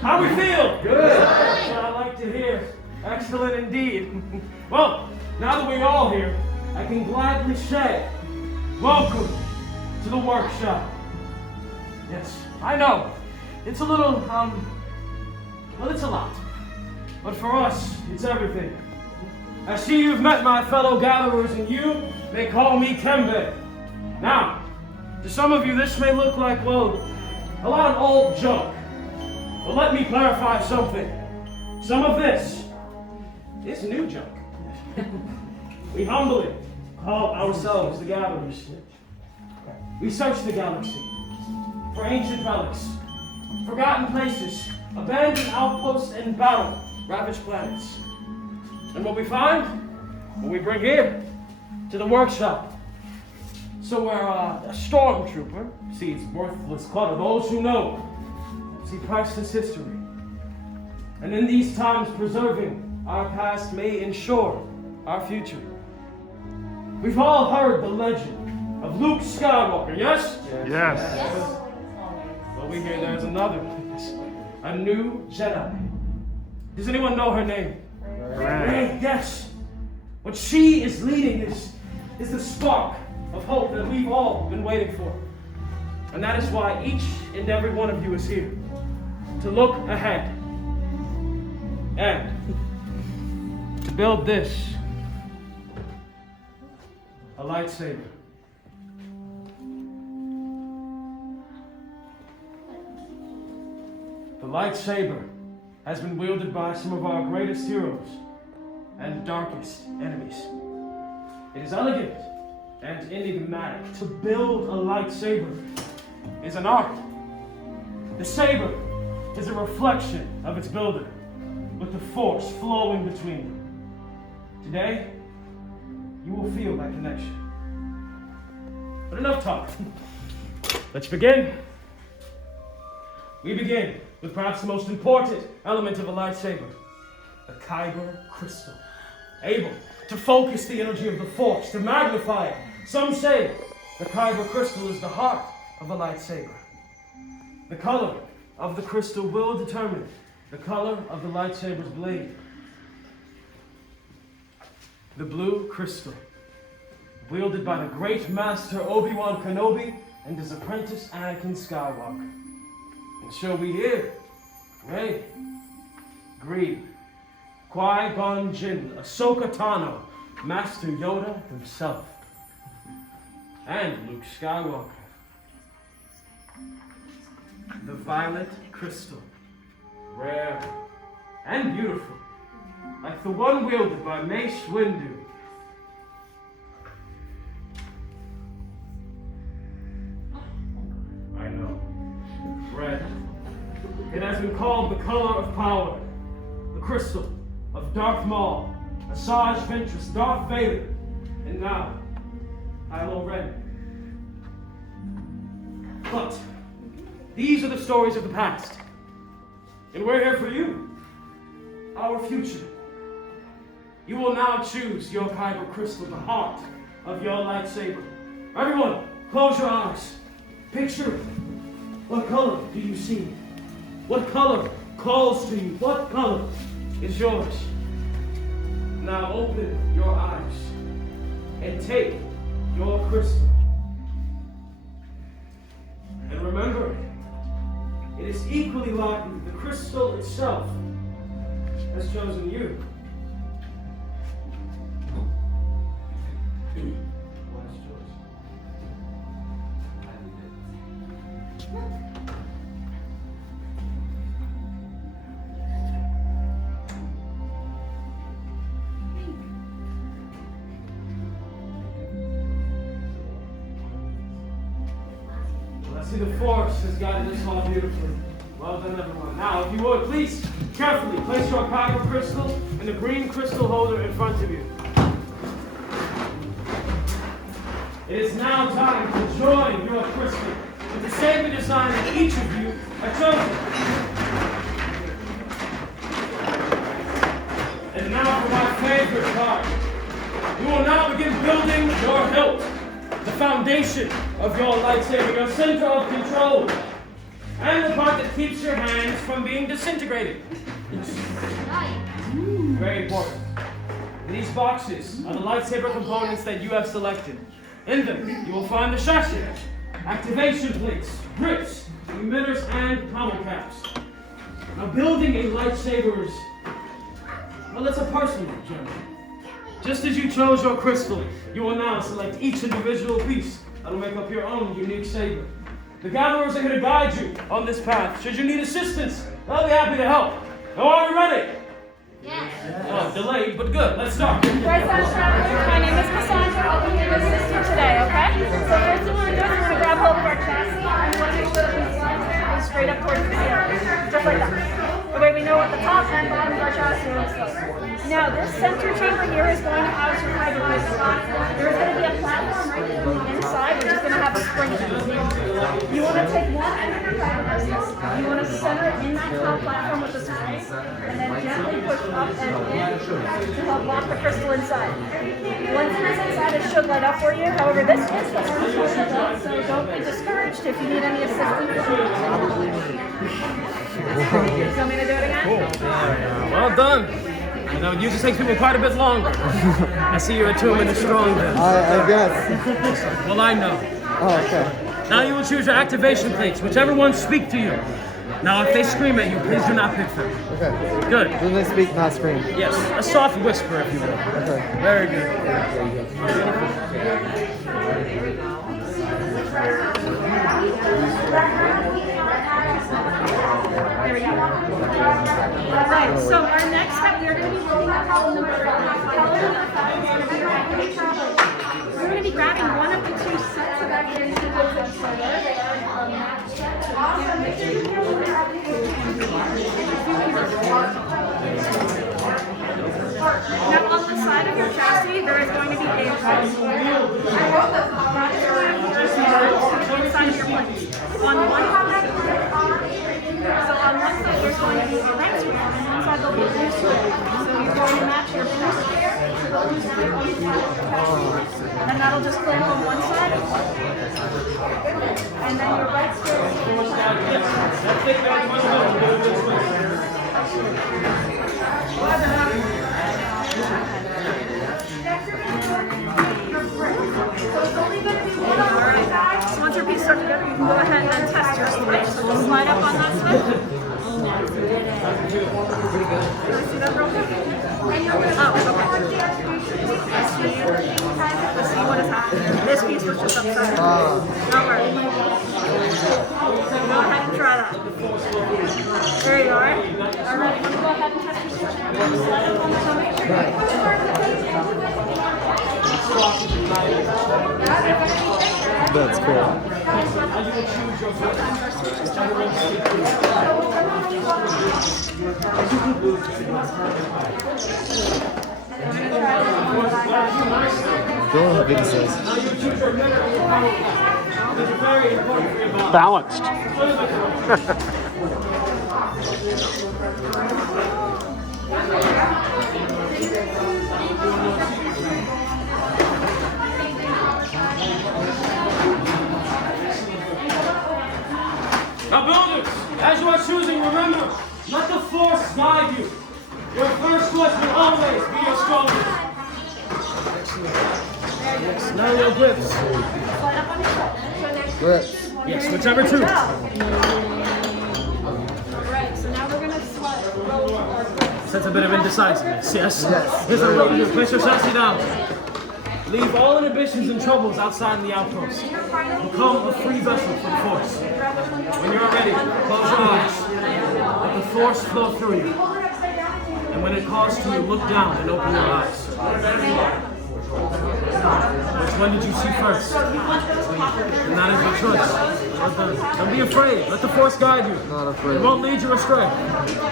How we feel? Good. That's what I like to hear. Excellent indeed. Well, now that we're all here, I can gladly say, welcome to the workshop. Yes, I know. It's a little, well, it's a lot. But for us, it's everything. I see you've met my fellow gatherers, and you may call me Kembe. Now, to some of you, this may look like, well, a lot of old junk. But let me clarify something. Some of this is new junk. We humbly call ourselves the gatherers. We search the galaxy for ancient relics, forgotten places, abandoned outposts, and battle-ravaged planets. And what we find, what we bring here to the workshop. So where a stormtrooper sees worthless clutter, those who know see priceless history. And in these times, preserving our past may ensure our future. We've all heard the legend of Luke Skywalker, yes? Yes. Well, we hear there's another, a new Jedi. Does anyone know her name? Rey. Yes. What she is leading is the spark of hope that we've all been waiting for. And that is why each and every one of you is here. To look ahead. And to build this. A lightsaber. The lightsaber has been wielded by some of our greatest heroes and darkest enemies. It is elegant and enigmatic. To build a lightsaber is an art. The saber is a reflection of its builder, with the force flowing between them. Today, you will feel that connection. But enough talk. Let's begin. We begin with perhaps the most important element of a lightsaber, the kyber crystal. Able to focus the energy of the force, to magnify it. Some say the kyber crystal is the heart of a lightsaber. The color of the crystal will determine the color of the lightsaber's blade. The blue crystal, wielded by the great master Obi-Wan Kenobi and his apprentice Anakin Skywalker. And so we hear Rey, Green, Qui-Gon Jinn, Ahsoka Tano, Master Yoda himself, and Luke Skywalker. The violet crystal, rare and beautiful, like the one wielded by Mace Windu. I know. Red. It has been called the color of power, the crystal of Darth Maul, Asajj Ventress, Darth Vader, and now Kylo Ren. But these are the stories of the past, and we're here for you, our future. You will now choose your kyber crystal, the heart of your lightsaber. Everyone, close your eyes. Picture, what color do you see? What color calls to you? What color is yours? Now open your eyes and take your crystal. And remember, it is equally likely the crystal itself has chosen you. Last choice. Well, I see the force has guided us all beautifully. Well done, everyone. Now, if you would, please carefully place your kyber crystal in the green crystal holder in front of you. It is now time to join your crystal with the same design that each of you have chosen. And now for my favorite part. We will now begin building your hilt, the foundation of your lightsaber, your center of control. and the part that keeps your hands from being disintegrated. Very important. These boxes are the lightsaber components that you have selected. In them, you will find the chassis, activation plates, grips, emitters, and pommel caps. Now, building a lightsaber is, well, it's a personal journey. Just as you chose your crystal, you will now select each individual piece that will make up your own unique saber. The gatherers are here to guide you on this path. Should you need assistance, they'll be happy to help. Now, are you ready? Yes. Oh, delayed, but good. Let's start. Right side travelers, my name is Cassandra. I'll be your assistant today, okay? So first thing we're going to do is we're going to grab hold of our chassis and we're going to make sure that we slide it straight up towards the ceiling. Just like that. The way we know what the top and bottom of our chassis looks like. Now this center chamber here is going to house your fiber crystal. There's going to be a platform right here on the inside which is going to have a spring in it. You want to take one end of your fiber crystal, you want to center it in that top platform with the spring, and then gently push up and in to help lock the crystal inside. Once it is inside, it should light up for you. However, this is the hardest one to build, so don't be discouraged if you need any assistance. You want me to do it again? Well done. You know, it usually takes people quite a bit longer. I see you're attuned and strong then. I guess. Well, I know. Oh, okay. Now you will choose your activation plates, whichever ones speak to you. Now, if they scream at you, please do not pick them. Okay. Good. When they speak, not scream. Yes, a soft whisper, if you will. Okay. Very good. There we go. Alright, so our next step, we are going to be looking at column number 5. Column number 5 is going to be your activation plate. We're going to be grabbing one of the two sets of activation plates that you saw there. They are a match set, so you can make sure you know what your activation Now on the side of your chassis, there is going to be a red square. That is going to be inside of your plates. On one side, so on one side there's going to be a red square, and one side there'll be a blue square. So you're going to match your blue square to the blue square on the side of your chassis. And that'll just clamp on one side. And then your red square is on the So once your pieces are together, you can go ahead and test your switch. So just slide up on that switch. See that real quick? Oh, okay. Let's see what is happening. This piece was just upside down. Don't worry. Go ahead and try that. There you are. Alright, go ahead and test your switch. Slide up on the switch. That's cool. Go ahead, big says. Balanced. Now, builders, as you are choosing, remember, let the force guide you. Your first choice will always be your strongest. Now your grips. Grips. Yes, whichever two. Alright, so now we're going to roll our grips. Sense a bit of indecisiveness, yes? Yes. Here's a roll. Place your chassis down. Leave all inhibitions and troubles outside in the outpost. Become a free vessel for the force. When you're ready, close your eyes. Let the force flow through you. And when it calls to you, look down and open your eyes. Which one did you see first? And that is your choice. Don't be afraid. Let the force guide you. Not afraid. It won't lead you astray.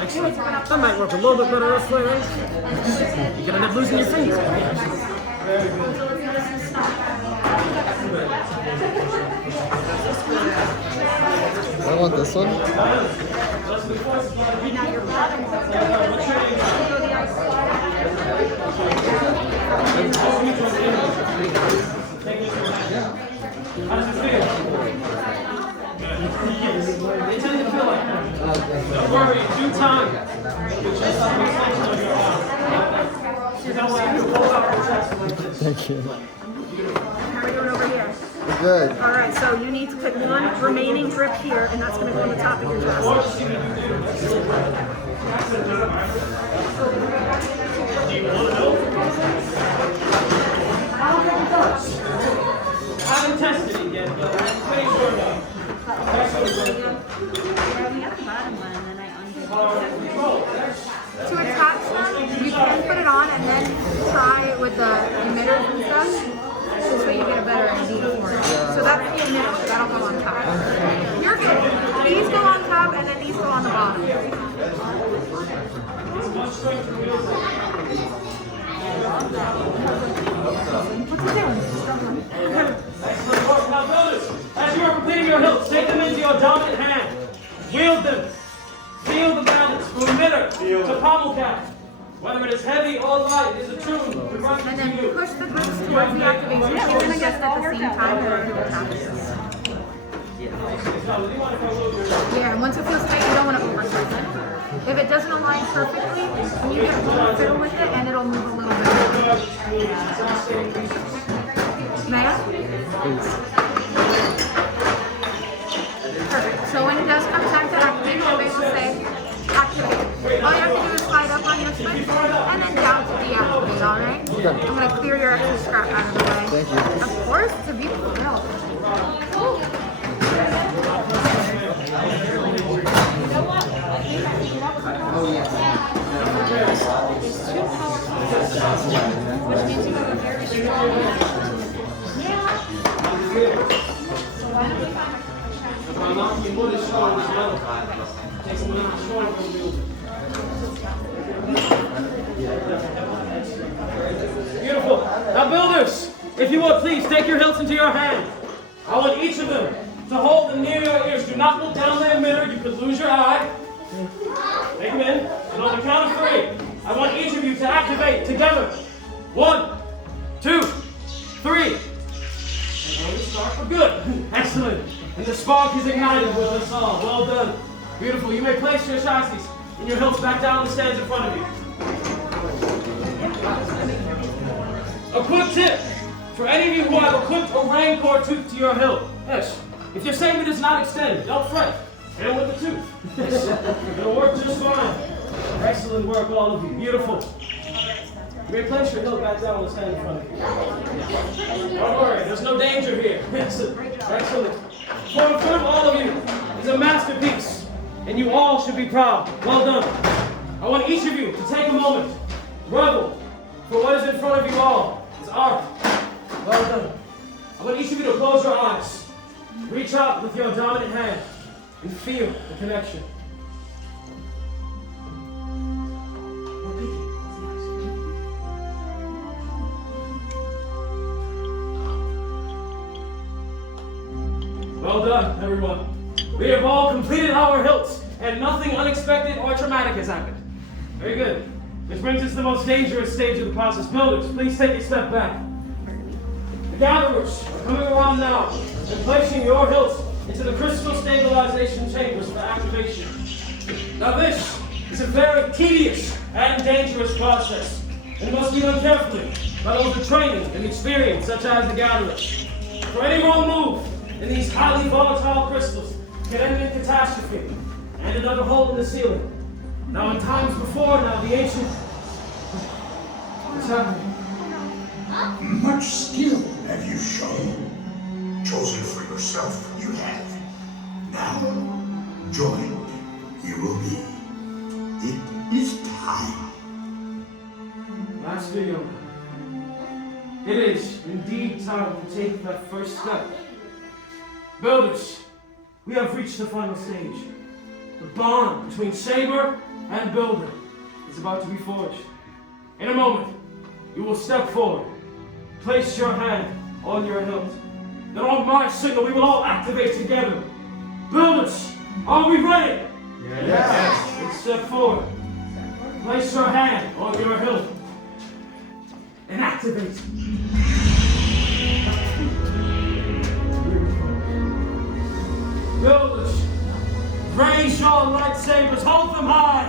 Excellent. That might work a little bit better this way, right? You're gonna end up losing your fingers. Very good. I want this one. Now your bottom. How does it feel? Don't worry, in due time. You'll just have an extension of your arm. You don't have to hold out your chest like this. Thank you. How are we doing over here? We're good. All right, so you need to pick one remaining grip here, and that's going to go on the top of your chest. Do you want to know? I don't think it does. I haven't tested it yet, but I'm pretty sure now. That's what it does. Yeah, we have the bottom one, and then I undid To attach them, you can put it on and then try it with the emitters and stuff. This way you get a better idea for it. So that's the emitter, so that'll go on top. You're good. These go on top and then these go on the bottom. Excellent work. Now, builders, as you are completing your hilts, take them into your dominant hand. Wield them. Feel the balance from emitter to pommel cap. Whether it is heavy or light, it is attuned to run And to then you. push the grips towards the activation tool just at the same time that it attaches. Yeah, and once it feels tight, you don't want to overtight it. If it doesn't align perfectly, you get a little fiddle with it and it'll move a little bit. Maya? Perfect. So when it does come time to activate, somebody will say, activate. All you have to do is slide up on your switch and then down to deactivate, alright? Okay. I'm going to clear your extra scrap out of the way. Thank you. Of course, it's a beautiful drill. Beautiful. Now, builders, if you would, please take your hilts into your hand. I want each of them to hold them near your ears. Do not look down the emitter. You could lose your eye. Take them in. And on the count of 3, I want each of you to activate together. 1, 2, 3. And we start for good. Excellent. And the spark is ignited with us all. Well done. Beautiful. You may place your chassis and your hilts back down on the stands in front of you. A quick tip for any of you who have equipped a Rancor tooth to your hilt. Yes. If your saber does not extend, don't fret. Hit him with the tooth. It'll work just fine. Excellent work, all of you. Beautiful. You may place your hilt back down on the stand in front of you. Don't worry, there's no danger here. Excellent. For in front of all of you is a masterpiece, and you all should be proud. Well done. I want each of you to take a moment, revel, for what is in front of you all is art. Well done. I want each of you to close your eyes, reach out with your dominant hand, and feel the connection. Well done, everyone. We have all completed our hilts, and nothing unexpected or traumatic has happened. Very good. Which brings us to the most dangerous stage of the process. Builders, please take a step back. The gatherers are coming around now and placing your hilts into the crystal stabilization chambers for activation. Now this is a very tedious and dangerous process, and must be done carefully by those with training and experience, such as the gatherers. For any wrong move in these highly volatile crystals can end in catastrophe and another hole in the ceiling. Now, in times before now, the ancient... What's happening? Much skill have you shown. Chosen for yourself, you have. Now, joined you will be. It is time. Master Yoda, it is indeed time to take that first step. Builders, we have reached the final stage. The bond between Saber and Builder is about to be forged. In a moment, you will step forward, place your hand on your hilt. Then on my signal, we will all activate together. Builders, are we ready? Yes. Let's step forward. Place your hand on your hilt and activate. Builders, raise your lightsabers, hold them high.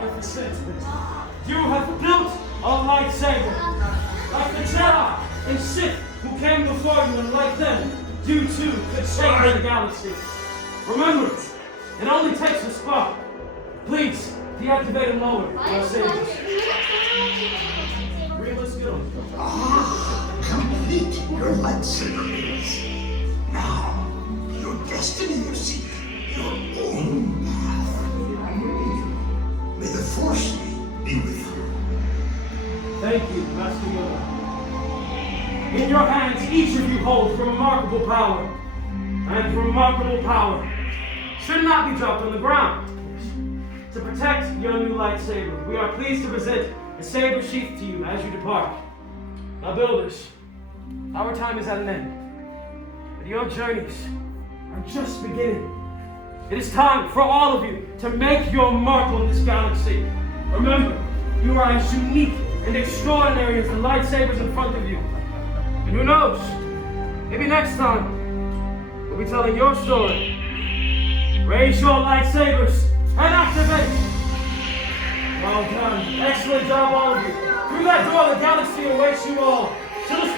Magnificent. You have built a lightsaber. Like the Jedi and Sith who came before you, and like them, you too could change the galaxy. Remember, it only takes a spark. Please, deactivate and lower your sabers. Let's go. Complete your lightsaber is. Now, your destiny you seek, your own path. May the Force be with you. Thank you, Master Yoda. In your hands, each of you holds remarkable power. And remarkable power should not be dropped on the ground. To protect your new lightsaber, we are pleased to present a saber sheath to you as you depart. Now, builders, our time is at an end, but your journeys are just beginning. It is time for all of you to make your mark on this galaxy. Remember, you are as unique and extraordinary as the lightsabers in front of you. And who knows, maybe next time, we'll be telling your story. Raise your lightsabers and activate! Well done. Excellent job, all of you. Through that door, the galaxy awaits you all. To the